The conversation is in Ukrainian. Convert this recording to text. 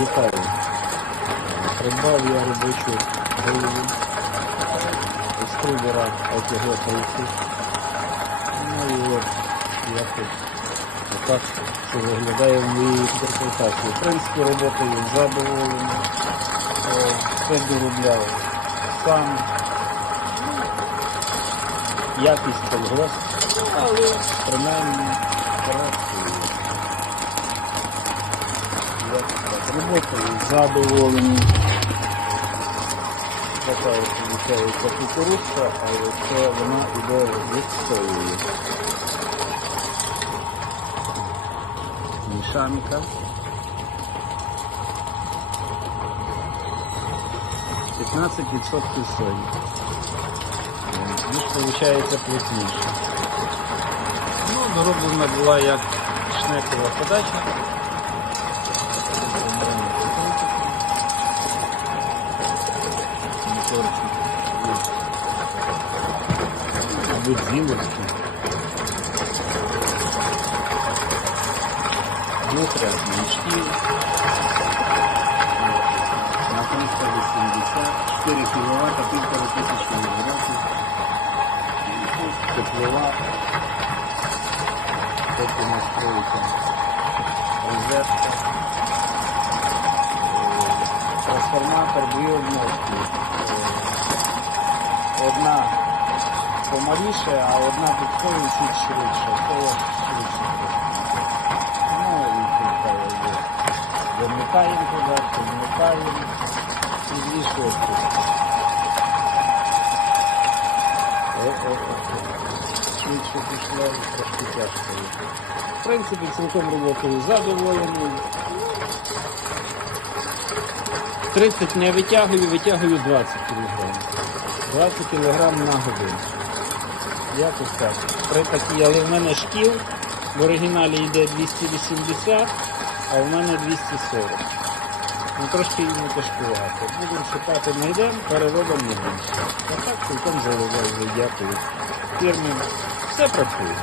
Вітаю. Придбав я робочу голову з трубера ОТГ 30. Ну і от якось отак це виглядає в моїй інтерпретації. В принципі, роботою задоволений. Е, Все доробляв сам. Якість колгосп, але принаймні працює. Якось так. Роботою задоволений. Така виходить кукурудза, але це вона іде відстоює. Мішанка. 15% сої. Ніж виходить плотніше. Ну, дороблена була як шнекова подача. Мабуть, зілочки. Двухрядні мішки. На 380, 4 кВт, півтора тисячі кілометрів. Теплова. Тобто настройка. Розетка. Е, Трансформатор біомостки. Одна помаліше, а одна підходить чуть швидше. То швидше. Ну і тут є. Замикаємо туди, замикаємо і дві. О-о-о. Швидше пішло трошки тяжко. В принципі, цілком роботою задоволений. 30 не витягую, витягую 20 кг. 20 кг на годину. Якось так. При такій, але в мене шкіл в оригіналі йде 280, а в мене 240. Ну трошки йому тяжкувати. Будемо шукати, знайдемо, переробимо не більше. А так цілком заливаю, дякую. Фірмі все працює.